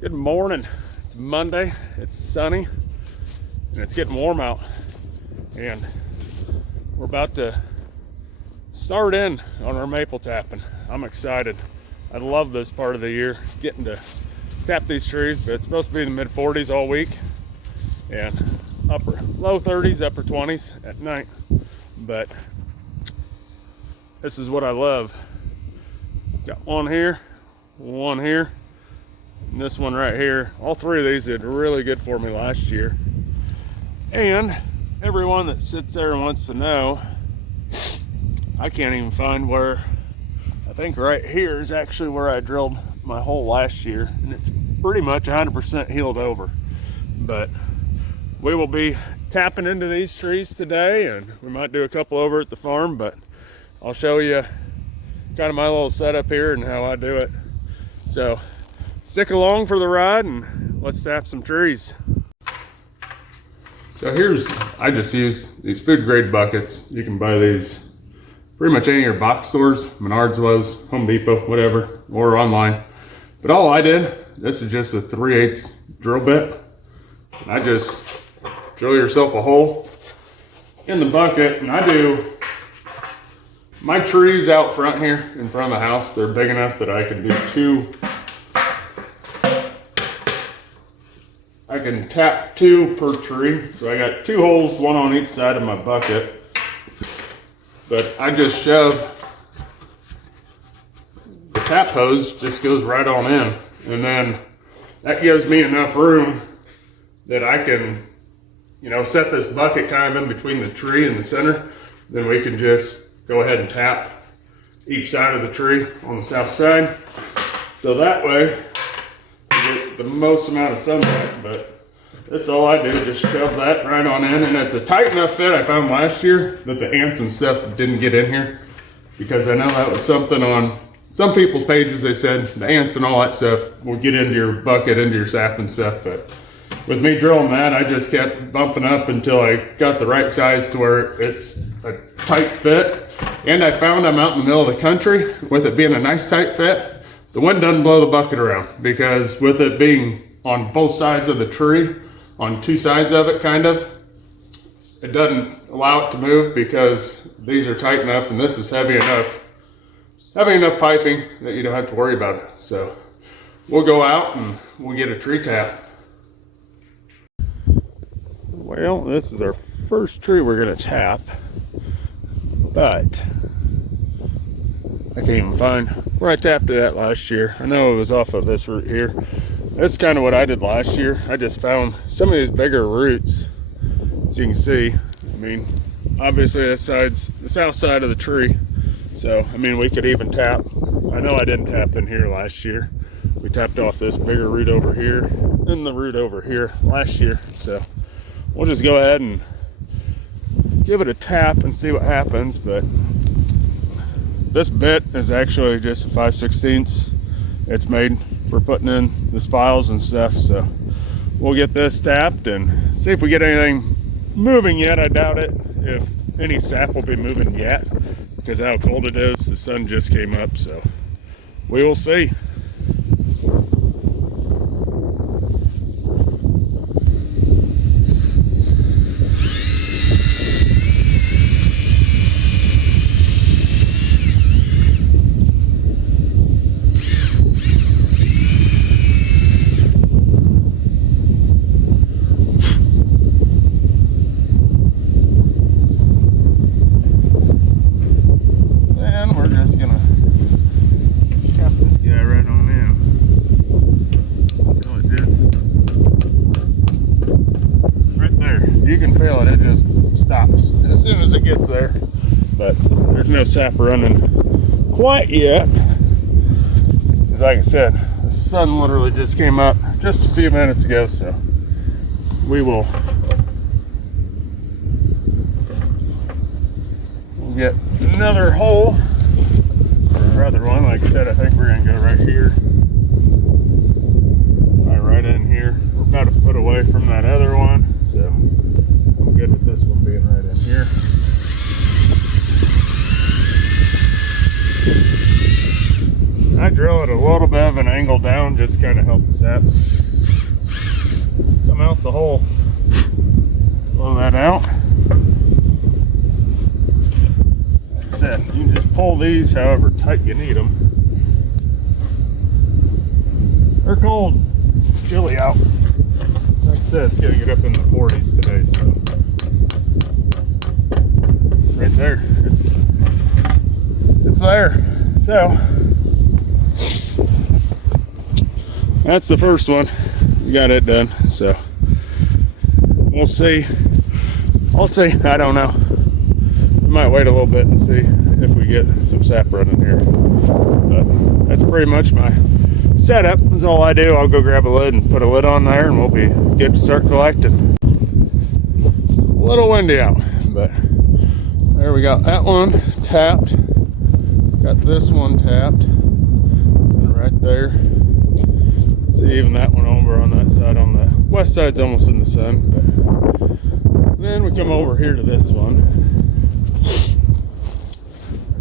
Good morning. It's Monday, it's sunny, and it's getting warm out. And we're about to start in on our maple tapping. I'm excited. I love this part of the year, getting to tap these trees, but it's supposed to be in the mid 40s all week and low 30s, upper 20s at night. But this is what I love. Got one here, and this one right here. All three of these did really good for me last year. And everyone that sits there and wants to know, I can't even find where, I think right here is actually where I drilled my hole last year, and it's pretty much 100% healed over. But we will be tapping into these trees today, and we might do a couple over at the farm, but I'll show you kind of my little setup here and how I do it. So stick along for the ride and let's tap some trees. So I just use these food grade buckets. You can buy these pretty much any of your box stores, Menards, Lowe's, Home Depot, whatever, or online. But all I did, this is just a 3/8 drill bit. And I just drill yourself a hole in the bucket, and I do my trees out front here in front of the house. They're big enough that I can do I can tap 2 per tree. So I got 2 holes, 1 on each side of my bucket. But I just shove the tap hose, just goes right on in. And then that gives me enough room that I can, set this bucket kind of in between the tree and the center. Then we can just go ahead and tap each side of the tree on the south side. So that way you get the most amount of sunlight. But that's all I do, just shove that right on in. And it's a tight enough fit I found last year that the ants and stuff didn't get in here. Because I know that was something on some people's pages. They said the ants and all that stuff will get into your bucket, into your sap and stuff. But with me drilling that, I just kept bumping up until I got the right size to where it's a tight fit. And I found I'm out in the middle of the country, with it being a nice tight fit, the wind doesn't blow the bucket around, because with it being on both sides of the tree, on 2 sides of it kind of, it doesn't allow it to move because these are tight enough and this is heavy enough piping that you don't have to worry about it. So we'll go out and we'll get a tree tap. Well, this is our first tree we're gonna tap, but I can't even find where I tapped it at last year. I know it was off of this root here. That's kind of what I did last year. I just found some of these bigger roots, as you can see. I mean, obviously this side's the south side of the tree. So, I mean, we could even tap. I know I didn't tap in here last year. We tapped off this bigger root over here and the root over here last year. So we'll just go ahead and give it a tap and see what happens. But this bit is actually just a 5/16. It's made for putting in the spiles and stuff. So we'll get this tapped and see if we get anything moving yet. I doubt it, if any sap will be moving yet, because how cold it is. The sun just came up, so we will see. It just stops as soon as it gets there, but there's no sap running quite yet, because like I said, the sun literally just came up just a few minutes ago. So we'll get another hole, or rather one. Like I said, I think we're gonna go right here, right in here. We're about a foot away from that other one, so I'm good with this one being right in here. might drill it a little bit of an angle down, just to kind of help the sap come out the hole. Blow that out. Like I said, you can just pull these however tight you need them. They're cold, chilly out. Like I said, it's gonna get up in the 40s today, so right there, it's there. So that's the first one. We got it done. So we'll see. I'll see. I don't know. We might wait a little bit and see if we get some sap running here. But that's pretty much my setup. That's all I do. I'll go grab a lid and put a lid on there, and we'll be good to start collecting. It's a little windy out, but there we got that one tapped. Got this one tapped. And right there. See, even that one over on that side, on the west side's almost in the sun. But then we come over here to this one.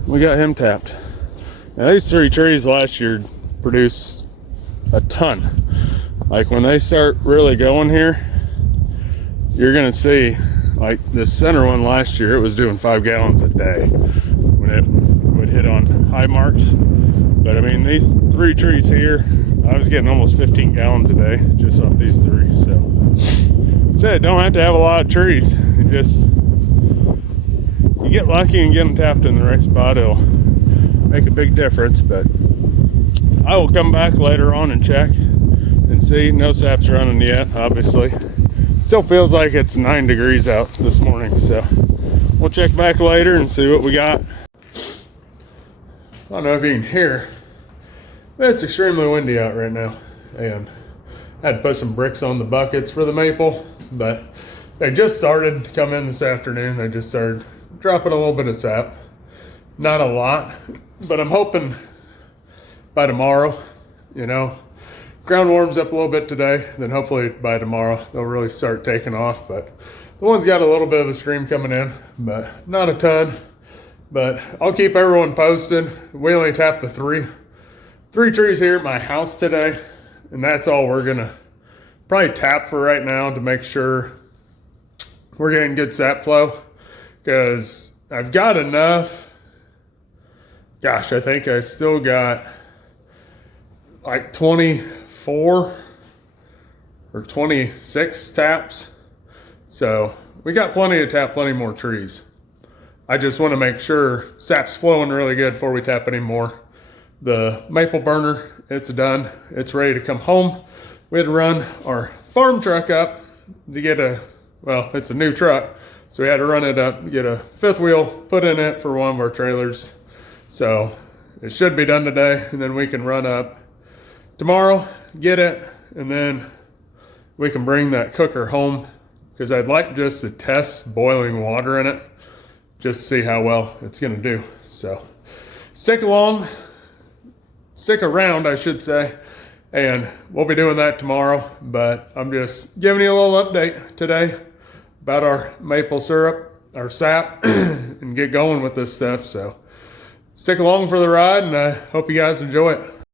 We got him tapped. Now these 3 trees last year produced a ton. Like when they start really going here, you're gonna see, like this center one last year, it was doing 5 gallons a day when it would hit on high marks. But I mean, these 3 trees here, I was getting almost 15 gallons a day just off these 3. So said, don't have to have a lot of trees. You get lucky and get them tapped in the right spot, it'll make a big difference. But I will come back later on and check and see. No sap's running yet, obviously. Still feels like it's 9 degrees out this morning, so we'll check back later and see what we got. I don't know if you can hear, but it's extremely windy out right now, and I had to put some bricks on the buckets for the maple, but they just started to come in this afternoon. They just started dropping a little bit of sap. Not a lot, but I'm hoping by tomorrow, ground warms up a little bit today, then hopefully by tomorrow they'll really start taking off. But the one's got a little bit of a stream coming in, but not a ton. But I'll keep everyone posted. We only tapped the three trees here at my house today, and that's all we're gonna probably tap for right now to make sure we're getting good sap flow, because I've got enough. Gosh, I think I still got like 24 or 26 taps. So we got plenty to tap, plenty more trees. I just want to make sure sap's flowing really good before we tap any more. The maple burner, it's done. It's ready to come home. We had to run our farm truck up to get it's a new truck. So we had to run it up, get a 5th wheel put in it for one of our trailers. So it should be done today, and then we can run up tomorrow, get it, and then we can bring that cooker home, because I'd like just to test boiling water in it, just to see how well it's gonna do. So stick around, I should say, and we'll be doing that tomorrow. But I'm just giving you a little update today about our maple syrup, our sap, and get going with this stuff. So stick along for the ride, and I hope you guys enjoy it.